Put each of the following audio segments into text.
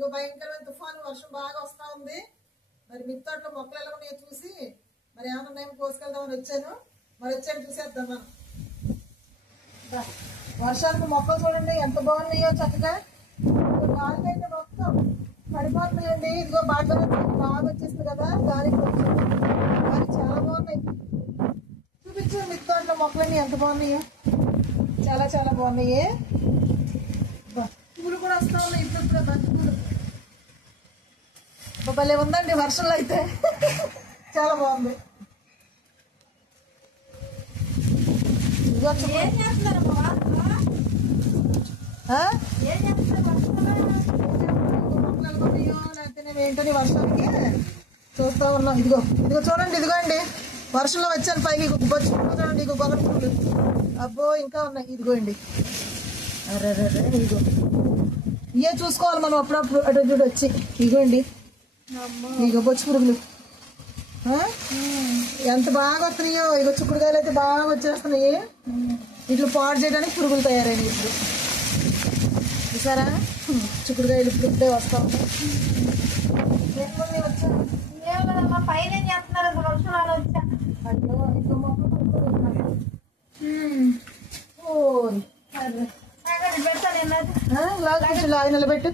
ఇదిగో భయంకరమైన తుఫాను వర్షం బాగా వస్తా ఉంది. మరి మిగతా తోటలో మొక్కలు ఎలా ఉన్నాయో చూసి మరి ఏమైనా ఉన్నాయో కోసుకెళ్దామని వచ్చాను. మరి వచ్చాను చూసేద్దాం మనం. వర్షానికి మొక్కలు చూడండి ఎంత బాగున్నాయో చక్కగా. గాలికైతే మొత్తం పడిపోతున్నాయండి. ఇదిగో బాగా వచ్చేస్తుంది కదా గాలి చాలా బాగున్నాయి. చూపించు మిగతా తోటలో మొక్కలన్నీ ఎంత బాగున్నాయో. చాలా చాలా బాగున్నాయి. పూలు కూడా వస్తా ఉన్నాయి ఇప్పుడు బంతి పూలు. భలే ఉందండి వర్షంలో అయితే. చాలా బాగుంది. లేకపోతే ఏంటని వర్షానికి చూస్తా ఉన్నాం. ఇదిగో ఇదిగో చూడండి. ఇదిగో అండి వర్షంలో వచ్చాను పైకి. బొచ్చు చూడండి ఇగో గొంగళి పూలు. అబ్బో ఇంకా ఉన్నాయి. ఇదిగో అండి. అరే ఇదిగో ఇవే చూసుకోవాలి మనం అప్పుడప్పుడు అటు చూడు వచ్చి. ఇగోండి ఇగో బొచ్చు పురుగులు ఎంత బాగా వస్తున్నాయో. ఇగో చిక్కుడుకాయలు అయితే బాగా వచ్చేస్తున్నాయి. ఇట్లా పాడు చేయడానికి పురుగులు తయారైనవి ఇప్పుడు. చూసారా చిక్కుడుకాయలు ఇప్పుడే వస్తా ఉంటాయి. పైన ఏం చేస్తున్నారు వర్షాలు వచ్చా. అయ్యో ఇంకా లాగి నిలబెట్టు.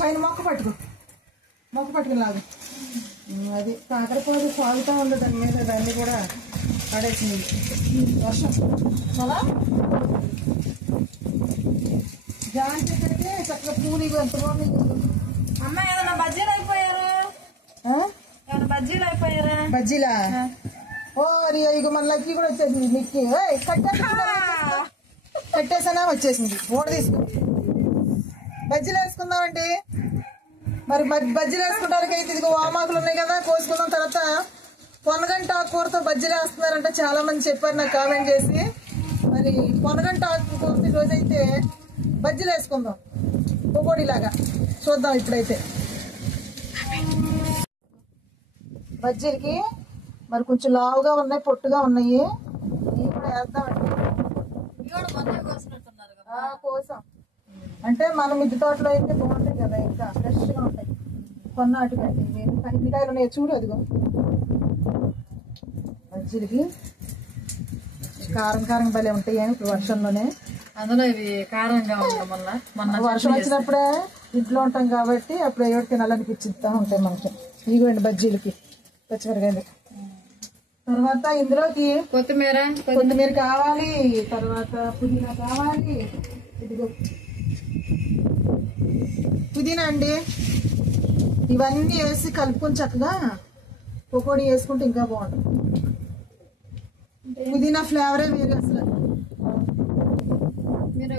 పైన మొక్క పట్టుకుని లాగు. అది కాకరపోదు సాగుతూ ఉంది దాని మీద. దాన్ని కూడా పడేసింది వర్షం. చాలా జాంటి అయితే చక్కగా పూలు ఎంత బాగున్నాయి. అమ్మ ఏదైనా బజ్జీలు అయిపోయారు. బజ్జీలా? ఓ ఇక మన లక్కీ కూడా వచ్చేసింది. నిక్కి కట్టేసానా వచ్చేసింది. ఓడ తీసుకుని బజ్జీలు వేసుకుందామండి. మరి బజ్జీలు వేసుకుంటానికి అయితే ఇదిగో వామాకులు ఉన్నాయి కదా కోసుకుందాం. తర్వాత పొనగంట ఆకుకూరతో బజ్జీలు వేస్తున్నారంట చాలా మంది చెప్పారు నాకు కామెంట్ చేసి. మరి పొనగంట ఆకుకూరతో ఈరోజు అయితే బజ్జీలు వేసుకుందాం పకోడీలాగా. చూద్దాం ఇప్పుడైతే బజ్జీలకి. మరి కొంచెం లావుగా ఉన్నాయి పొట్టుగా ఉన్నాయి. ఇవి కూడా వేద్దామండి. కోసాం అంటే మన మిద్దె తోటలో అయితే బాగుంటాయి కదా ఇంకా ఫ్రెష్గా ఉంటాయి. కొన్నాటికండి ఎన్ని కాయలు ఉన్నాయో చూడు. అదిగో బజ్జీలకి కారం భలే ఉంటాయి ఇప్పుడు వర్షంలోనే. అందులో ఇవి కారంగా ఉంటాం. మొన్న వర్షం వచ్చినప్పుడే ఇంట్లో ఉంటాం కాబట్టి అప్పుడు ఏడు తినాలనిపించిస్తా ఉంటాయి మనకి. ఇదిగోండి బజ్జీలకి పచ్చిమిరకాయలు. తర్వాత ఇందులోకి కొత్తిమీర కావాలి. తర్వాత పుదీనా కావాలి. ఇదిగో పుదీనా అండి. ఇవన్నీ వేసి కలుపుకొని చక్కగా పకోడీ వేసుకుంటే ఇంకా బాగుంటుంది. పుదీనా ఫ్లేవరే వేరే అసలు. నేను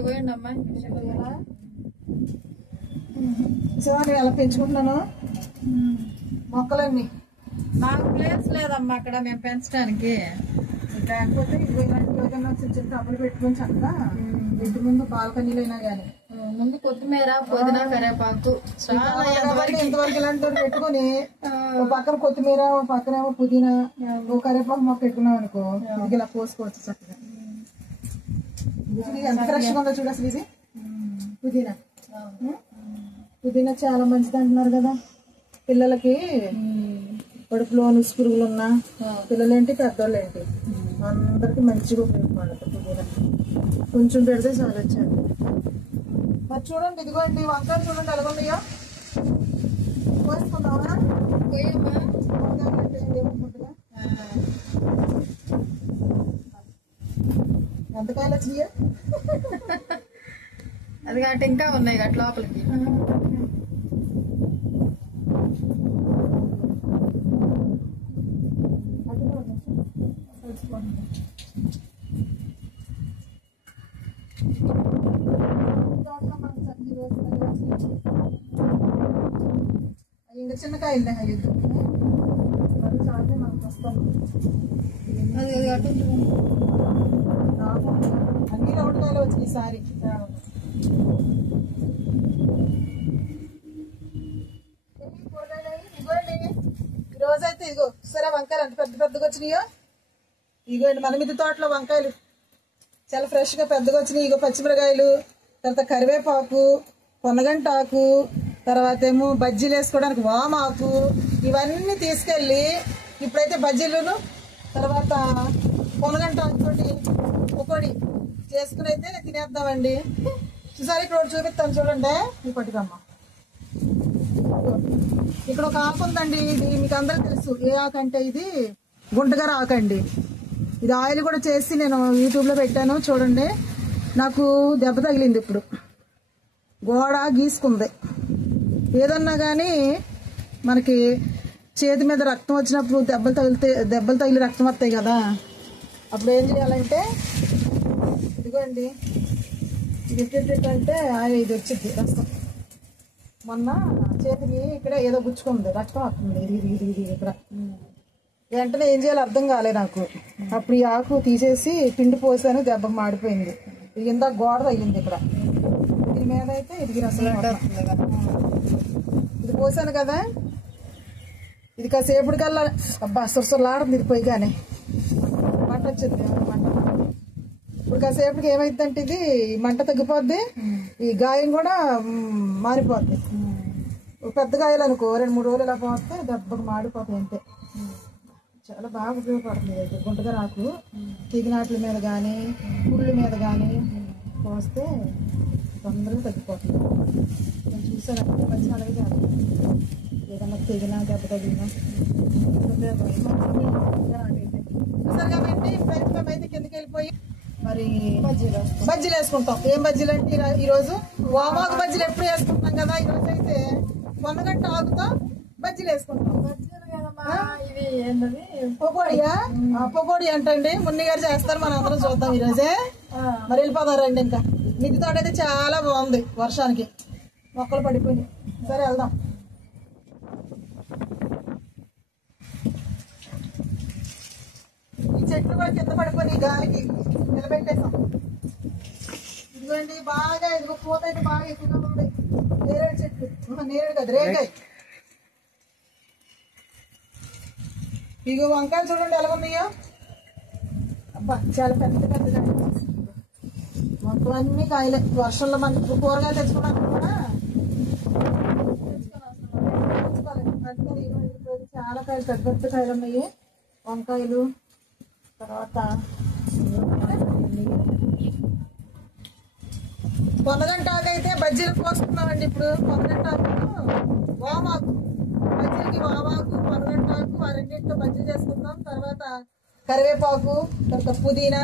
ఎలా పెంచుకుంటున్నాను మొక్కలన్నీ. మాకు ప్లేస్ లేదమ్మా అక్కడ మేము పెంచడానికి. లేకపోతే ఇలాంటి ఏదైనా చిన్న చిన్న టబ్బులు పెట్టుకొని చక్కగా ఇంటి ముందు బాల్కనీలో అయినా కానీ ముందు కొత్తిమీర పుదీనా కరివేపాకు ఇంతవరకు ఇలాంటి పెట్టుకొని ఒక పక్కన కొత్తిమీర ఒక పక్కన ఏమో పుదీనా ఓ కరివేపాకు మొక్క పెట్టుకున్నాం అనుకో ఇది ఇలా కోసుకోవచ్చు చక్కగా. ఎంత ఫ్రెష్గా ఉందో చూడు అసలు. ఇది పుదీనా చాలా మంచిది అంటున్నారు కదా పిల్లలకి. కడుపులో నుసు పురుగులు ఉన్నా పిల్లలేంటి పెద్దోళ్ళు ఏంటి అందరికి మంచిగా ఉపయోగపడుతుంది పుదీనా. కొంచెం పెడితే చాలా వచ్చాను. మరి చూడండి ఇదిగోండి వంకాయలు చూడండి ఎలా ఉన్నాయో. కోసుకుందామా? ఎంతకాయలు వచ్చినాయా? అది కాబట్టి ఇంకా ఉన్నాయి అటు లోపలికి. ఇంకా చిన్నకాయలు చాలే మనకు వస్తాం. అన్ని రౌండ్కాయలు వచ్చినాయి ఈసారి. ఈరోజైతే ఇదిగో సరే వంకాయలు అంత పెద్దగా వచ్చినాయో. ఇదిగోండి మన మిద్దె తోటలో వంకాయలు చాలా ఫ్రెష్గా పెద్దగా వచ్చినాయి. ఇగో పచ్చిమిరకాయలు, తర్వాత కరివేపాకు, పొన్నగంటాకు, తర్వాత ఏమో బజ్జీలు వేసుకోవడానికి వామాకు, ఇవన్నీ తీసుకెళ్ళి ఇప్పుడైతే బజ్జీలను తర్వాత పొన్నగంటాకు తోటి ఒకటి చేసుకుని అయితే తినేద్దామండి. చూసారి ఇక్కడ ఒకటి చూపిస్తాను చూడండి. ఇప్పటికమ్మా ఇక్కడ ఒక ఆకు ఉందండి. ఇది మీకు అందరికీ తెలుసు ఏ ఆకు అంటే, ఇది గుంటగర ఆకు అండి. ఇది ఆయిల్ కూడా చేసి నేను యూట్యూబ్లో పెట్టాను చూడండి. నాకు దెబ్బ తగిలింది, ఇప్పుడు గోడ గీసుకుంది. ఏదన్నా కానీ మనకి చేతి మీద రక్తం వచ్చినప్పుడు దెబ్బలు తగిలి రక్తం వస్తాయి కదా, అప్పుడు ఏం చేయాలంటే ఇదిగోండి, ఇది ఎట్టంటే ఇది వచ్చింది రక్తం. మొన్న చేతికి ఇక్కడ ఏదో గుచ్చుకుంది, రక్తం వస్తుంది. ఇది ఇక్కడ వెంటనే ఏం చేయాలో అర్థం కాలే నాకు. అప్పుడు ఈ ఆకు తీసేసి పిండి పోసాను, దెబ్బకు మాడిపోయింది. ఇది కింద గోడ తగిలింది ఇక్కడ. దీని మీద అయితే ఇది అసలు ఇది పోసాను కదా, ఇది కాసేపటికల్లా అబ్బా సురసులాడుతుంది. ఇది పోయిగానే మంట వచ్చింది, మంట. ఇప్పుడు కాసేపటికి ఏమైందంటే ఇది మంట తగ్గిపోద్ది, ఈ గాయం కూడా మారిపోద్ది. పెద్ద గాయాలు అనుకో 2-3 రోజులు ఇలా పోతే దెబ్బకు మాడిపోతాయి అంతే. చాలా బాగా ఉపయోగపడుతుంది అయితే గుంటగర ఆకు. తెగినాట్ల మీద కానీ పుళ్ళ మీద కానీ పోస్తే తొందరగా తగ్గిపోతుంది. నేను చూసాను అప్పుడు మంచి అలాగే కాదు, ఏదన్నా తెగినా దెబ్బ తగిలినా సరే కాబట్టి ఇప్పుడైతే మేమైతే కిందకి వెళ్ళిపోయి మరి బజ్జీలు వేసుకుంటాం. ఏం బజ్జీలు అంటే ఈరోజు వామాకు బజ్జీలు ఎప్పుడు వేసుకుంటాం కదా, ఈరోజు అయితే పొన్నగంట ఆకుతో బజ్జీలు వేసుకుంటాం. పొగోడియా? పొగోడి అంటండి, మున్ని గారు చేస్తారు, మనం అందరం చూద్దాం ఈరోజే. మరి వెళ్ళిపోతారండి. ఇంకా మిద్ది తోట అయితే చాలా బాగుంది, వర్షానికి మొక్కలు పడిపోయినాయి. సరే వెళ్దాం. ఈ చెట్లు కూడా కింద పడిపోయి గాలికి నిలబెట్టేసాం. ఇదిగోండి బాగా ఇదిగో పూత అయితే బాగా ఎక్కువగా ఉంది. నేరేడు చెట్లు, నేరేడు కదా రేగాయి. ఇగో వంకాయలు చూడండి ఎలా ఉన్నాయో. అబ్బా చాలా పెద్ద పెద్దగా మొత్తం అన్ని కాయలే. వర్షంలో మనకి కూరగాయలు తెచ్చుకోవడానికి కూడా చాలా కాయలు, పెద్ద పెద్ద కాయలు ఉన్నాయి. వంకాయలు, తర్వాత పొన్నగంటాకు అయితే బజ్జీలు పోసుకున్నామండి. ఇప్పుడు పొన్నగంటాకు వామాకు, బజ్జీలకి వామాకు పొన్నగంటాకు ఆ రెండింటితో బజ్జీలు చేసుకుందాం. తర్వాత కరివేపాకు, తర్వాత పుదీనా,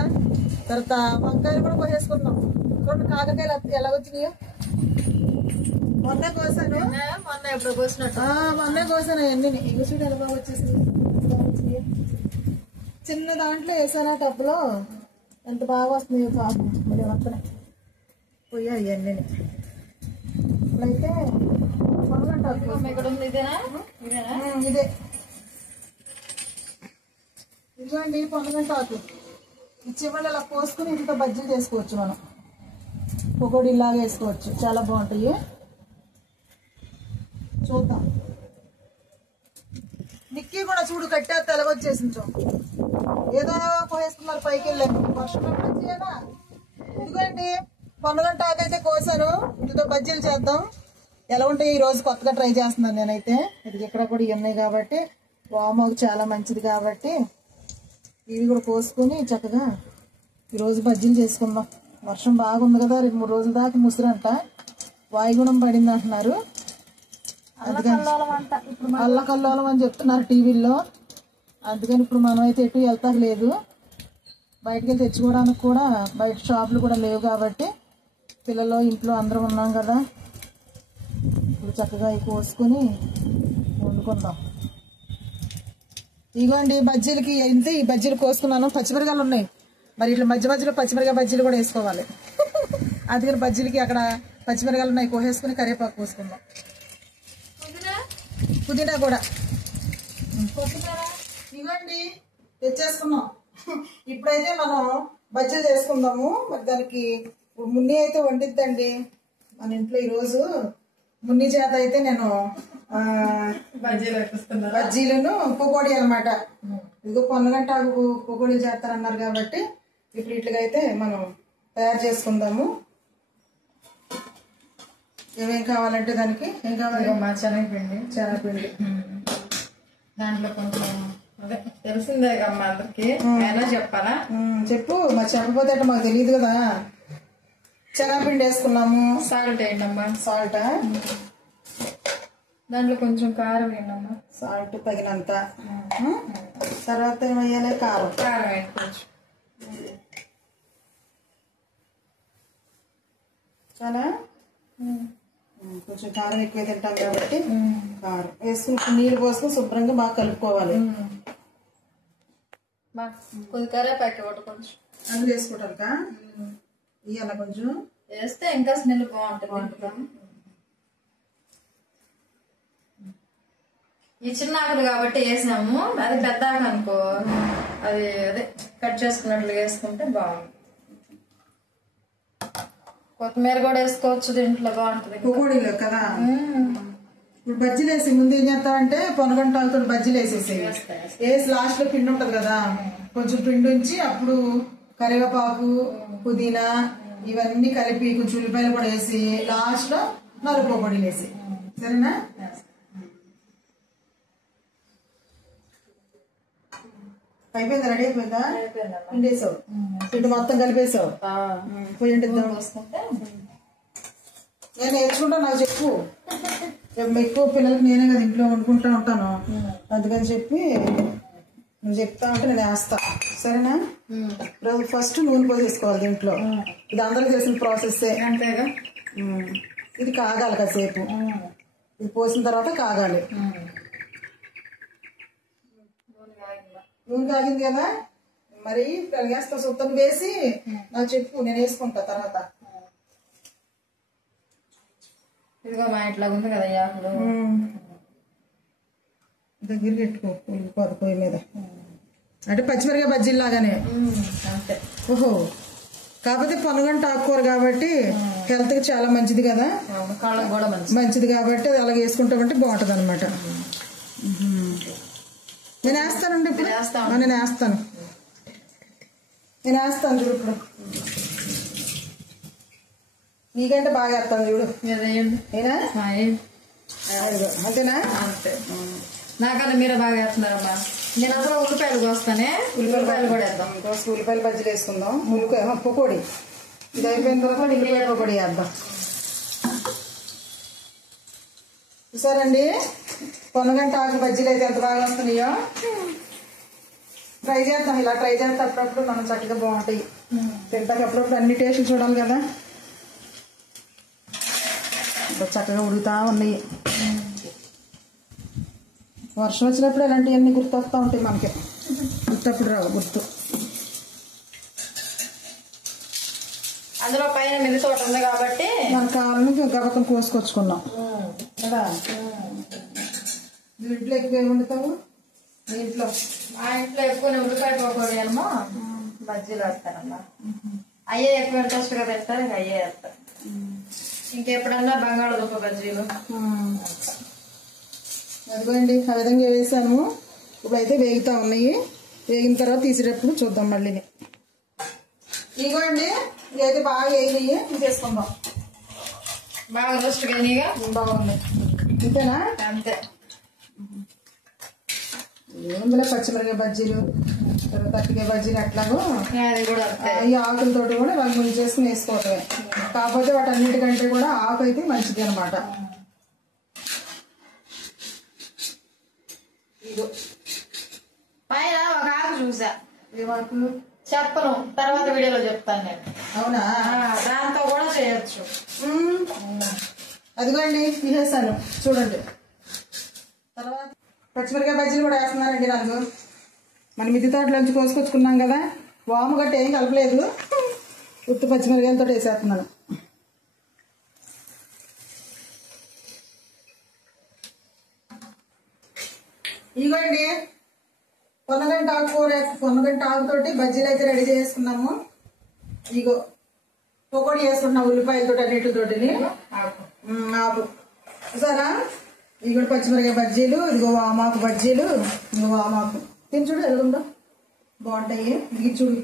తర్వాత వంకాయలు కూడా కోసేసుకుందాం. రెండు కాకరకాయలు ఎలా వచ్చినాయో మొన్న కోసాను. మొన్నే కోసాను అవన్నీ. ఇవి చూడు ఎలా బాగా వచ్చేసింది. చిన్న దాంట్లో వేసాను టబ్లో, ఎంత బాగా వస్తున్నాయో కాకు. మళ్ళీ వస్తున్నాయి పోయాయి అన్నీ. ఇప్పుడైతే ఇదే ఇదిగోండి పొన్నగంటాకు. ఈ చివరి ఇలా పోసుకుని ఇంట్లో బజ్జీలు చేసుకోవచ్చు, మనం పొగోడి ఇలాగా వేసుకోవచ్చు, చాలా బాగుంటాయి. చూద్దాం. నిక్కీ కూడా చూడు కట్టేస్తే ఎలాగొచ్చేసిందో. ఏదో పోయేస్తున్నారు పైకి వెళ్ళాము, వర్షం మంచిగా. ఇదిగోండి పొన్నగంటాకు అయితే కోసాను, ఇందులో బజ్జీలు చేద్దాం. ఎలా ఉంటాయి ఈ రోజు కొత్తగా ట్రై చేస్తున్నాను నేనైతే. ఇది ఇక్కడ కూడా ఉన్నాయి కాబట్టి, వామాకు చాలా మంచిది కాబట్టి ఇవి కూడా కోసుకొని చక్కగా ఈరోజు బజ్జీలు చేసుకుందాం. వర్షం బాగుంది కదా, 2-3 రోజుల దాకా ముసురంట, వాయుగుణం పడింది అంటున్నారు. అల్లకల్లోలం అని చెప్తున్నారు టీవీల్లో. అందుకని ఇప్పుడు మనం అయితే ఎటు వెళ్తాక లేదు, బయటకు వెళ్ళి తెచ్చుకోవడానికి కూడా బయట షాపులు కూడా లేవు కాబట్టి పిల్లలు ఇంట్లో అందరం ఉన్నాం కదా, ఇప్పుడు చక్కగా ఇవి కోసుకొని వండుకుందాం. ఇదిగోండి బజ్జీలకి అయితే ఈ బజ్జీలు కోసుకున్నాను. పచ్చిమిరకాయలు ఉన్నాయి, మరి ఇట్లా మధ్య మధ్యలో పచ్చిమిరకాయ బజ్జీలు కూడా వేసుకోవాలి. అందుకని బజ్జీలకి అక్కడ పచ్చిమిరకాయలు ఉన్నాయి, కోసేసుకుని కరివేపాకు కోసుకుందాం. పుదీనా కూడా ఇవ్వండి తెచ్చేసుకున్నాం. ఇప్పుడైతే మనం బజ్జీలు చేసుకుందాము. మరి దానికి మున్ని అయితే వండిద్దండి మన ఇంట్లో. ఈరోజు మున్ని చేత అయితే నేను బజ్జీలను పొగోడి అనమాట. ఇదిగో పొన్నగంటాకు పొగోడీలు చేస్తారన్నారు కాబట్టి ఇప్పుడు ఇట్లుగా అయితే మనం తయారు చేసుకుందాము. ఏమేం కావాలంటే దానికి ఏం కావాలి? మా శనగపిండి. శనగపిండి దాంట్లో కొంచెం అదే తెలిసిందే అమ్మ అందరికి, ఎలా చెప్పాలా? చెప్పు. మరి చెప్పకపోతే అంటే మాకు తెలియదు కదా. శనగపిండి వేసుకున్నాము. సాల్ట్ వేయండమ్మా. సాల్ట్, దాంట్లో కొంచెం కారం వేయండమ్మా. సాల్ట్ తగినంత. తర్వాత ఏం వేయాలి? కారం. కారం వేయండి కొంచెం. చాలా కొంచెం కారం ఎక్కువ తింటాం కాబట్టి కారం వేసుకుని నీళ్ళు పోసుకుని శుభ్రంగా బాగా కలుపుకోవాలి. కొద్ది కరేపాకు ఒకటి కొంచెం అందులో వేసుకోవటానికా? ఇవాళ కొంచెం వేస్తే ఇంకా స్మెల్ బాగుంటుంది. ఈ చిన్న ఆకులు కాబట్టి వేసినాము. అది పెద్ద ఆకు అనుకో, అది అదే కట్ చేసుకున్నట్లు వేసుకుంటే బాగుంది. కొత్తిమీర కూడా వేసుకోవచ్చు దీంట్లో, బాగుంటుంది. పకోడీలో కదా. ఇప్పుడు బజ్జీలు వేసి ముందు ఏం చేస్తామంటే పొనగంటాలతో బజ్జీలు వేసి లాస్ట్ లో పిండి ఉంటది కదా, కొంచెం పిండి ఉంచి అప్పుడు కరివేపాకు, పుదీనా ఇవన్నీ కలిపి కొంచెం ఉల్లిపాయలు కూడా వేసి లాస్ట్ లో 4 పకోడీలు వేసి. సరేనా? అయిపోయిందా? రెడీ అయిపోయిందా? పిండి వేసావు, పిండి మొత్తం కలిపేసావు. పోయింటి నేను నేర్చుకుంటా, నాకు చెప్పు. ఎక్కువ పిల్లలకి నేనే కదా ఇంట్లో వండుకుంటా ఉంటాను, అందుకని చెప్పి నువ్వు చెప్తా ఉంటే నేను వేస్తా. సరేనా? ఫస్ట్ నూనె పోసేసుకోవాలి దీంట్లో. ఇది అందరికి తెలిసిన ప్రాసెస్. ఇది కాగాలి కాసేపు. ఇది పోసిన తర్వాత కాగాలి. నూనె కాగింది కదా, మరి వేస్తా. సొత్తను వేసి నాకు చెప్పు, నేను వేసుకుంటా తర్వాత. ఇదిగో మా ఇట్లా ఉంది కదా యాకులు, దగ్గర పెట్టుకో పొయ్యి మీద. అంటే పచ్చిమిరకాయ బజ్జీలు లాగానే అంతే. ఓహో, కాకపోతే పొనగంట ఆకుకూర కాబట్టి హెల్త్ కి చాలా మంచిది కదా, కళ్ళకు కూడా మంచిది కాబట్టి అది అలాగే వేసుకుంటామంటే బాగుంటది అనమాట. నేను వేస్తానండి ఇప్పుడు. నేను వేస్తాను చూడు. ఇప్పుడు నీకంటే బాగా వేస్తాను చూడు. నేనా? అంతేనా? అంతే. నాకన్నా మీరే బాగా వేస్తున్నారమ్మా. నేను అసలు ఉల్లిపాయలు కోస్తానే, ఉల్లిపాయలు కూడా వేద్దాం. ఉల్లిపాయలు బజ్జీలు వేసుకుందాం. ఉల్లిపాయ పకోడీ ఇది అయిపోయిన తర్వాత ఉల్లిపాయ పకోడీ వేద్దాం. చూసారండి పొనగంట ఆకు బజ్జీలు అయితే ఎంత బాగా వస్తున్నాయో. ట్రై చేద్దాం, ఇలా ట్రై చేస్తే అప్పుడప్పుడు మనం చక్కగా బాగుంటాయి తింటాక. అప్పుడప్పుడు అన్ని టేస్ట్లు చూడాలి కదా. చక్కగా ఉడుకుతా ఉన్నాయి. వర్షం వచ్చినప్పుడు ఇలాంటివన్నీ గుర్తొస్తూ ఉంటాయి మనకి. గుర్తప్పుడు రావు గుర్తు. అందులో పైన మిది తోట ఉంది కాబట్టి మనకు కావాలని గబకం కోసుకొచ్చుకున్నాం కదా. ఇంట్లో ఎక్కువ ఏమి వండుతావు? ఇంట్లో మా ఇంట్లో ఎక్కువ ఉల్లిపాయ పకోడీ ఏమో బజ్జీలు వేస్తారమ్మా. అయ్యే ఎక్కువ ఇంట్రెస్ట్ గా పెడతారు, ఇంకా అయ్యే వేస్తారు. ఇంకెప్పుడన్నా బంగాళదుంప బజ్జీలు. అదిగోండి ఆ విధంగా వేసాను. ఇప్పుడైతే వేగుతా ఉన్నాయి. వేగిన తర్వాత తీసేటప్పుడు చూద్దాం మళ్ళీ. ఇదిగోండి ఇదైతే బాగా వేగినాయి, తీసేసుకుందాం. బాగా రోస్ట్ అయినాయిగా, బాగున్నాయి. అంతేనా? అంతే. ఇందులో పచ్చిమిరకాయ బజ్జీలు, తర్వాత అట్టికాయ బజ్జీలు అట్లాగో అది కూడా ఈ ఆకులతోటి కూడా వాళ్ళు ముందు చేసుకుని వేసుకోవటమే. కాకపోతే వాటన్నిటికంటే కూడా ఆకు అయితే మంచిది అనమాట. పైన ఒక ఆకు చూసా, ఏమాకులు చెప్పను, తర్వాత వీడియోలో చెప్తాను నేను. అవునా? దాంతో కూడా చేయొచ్చు. అదిగోండి తీసేసాను చూడండి. తర్వాత పచ్చిమిరకాయ బజ్జీలు కూడా వేస్తున్నానండి. నాకు మన మిద్ది తోటలోంచి కోసుకొచ్చుకున్నాం కదా, వాము గట్ట ఏం కలపలేదు, ఉత్తి పచ్చిమిరకాయలతో వేసేస్తున్నాను. ఇదిగోండి పొన్నగంట ఆకుకూర, పొన్నగంట ఆకుతోటి బజ్జీలు అయితే రెడీ చేసుకున్నాము. ఇగో పకోడీ వేసుకున్నాం ఉల్లిపాయలతో అన్నిటితోటి. ఆకు చూసారా? ఇవి కూడా పచ్చిమిరకాయ బజ్జీలు, ఇదిగో వామాకు బజ్జీలు. ఇదిగో వామాకు తిని చూడు ఎదుగుండో బాగుంటాయి. ఇది చూడు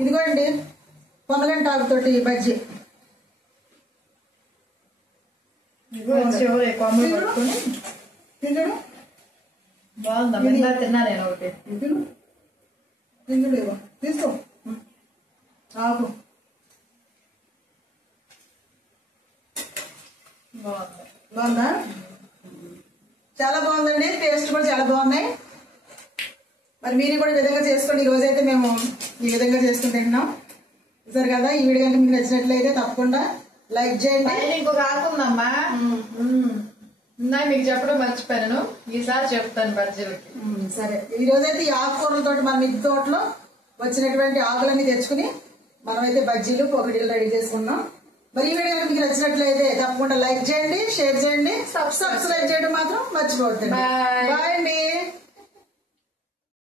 ఇదిగోండి పొన్నగంటాకుతోటి బజ్జీ. కొమ్ములు పట్టుకుని తిందుడు బాగుందా? మిగతా తిన్నా నేను ఒకటి. తిందుడు ఇవ్వ తీసుకో ఆకు. బాగుందా? చాలా బాగుందండి. టేస్ట్ కూడా చాలా బాగున్నాయి. మరి మీరు కూడా ఈ విధంగా చేసుకోండి. ఈ రోజైతే మేము ఈ విధంగా చేసుకుని తింటున్నాం. చూసారు కదా. ఈ వీడియో కనుక మీకు నచ్చినట్లయితే తప్పకుండా లైక్ చేయండి. ఇంకొక ఆకుందమ్మా, మీకు చెప్పడం మర్చిపోయాను, ఈసారి చెప్తాను బజ్జీలకి. సరే, ఈ రోజైతే ఈ ఆకుకూరలతో మన మిద్దె తోటలో వచ్చినటువంటి ఆకులన్నీ తెచ్చుకుని మనమైతే బజ్జీలు పొగడీలు రెడీ చేసుకున్నాం. మరి ఈ వీడియో మీకు నచ్చినట్లయితే తప్పకుండా లైక్ చేయండి, షేర్ చేయండి, సబ్స్క్రైబ్ చేయడం మాత్రం మర్చిపోవద్దండి. బాయ్ అండి.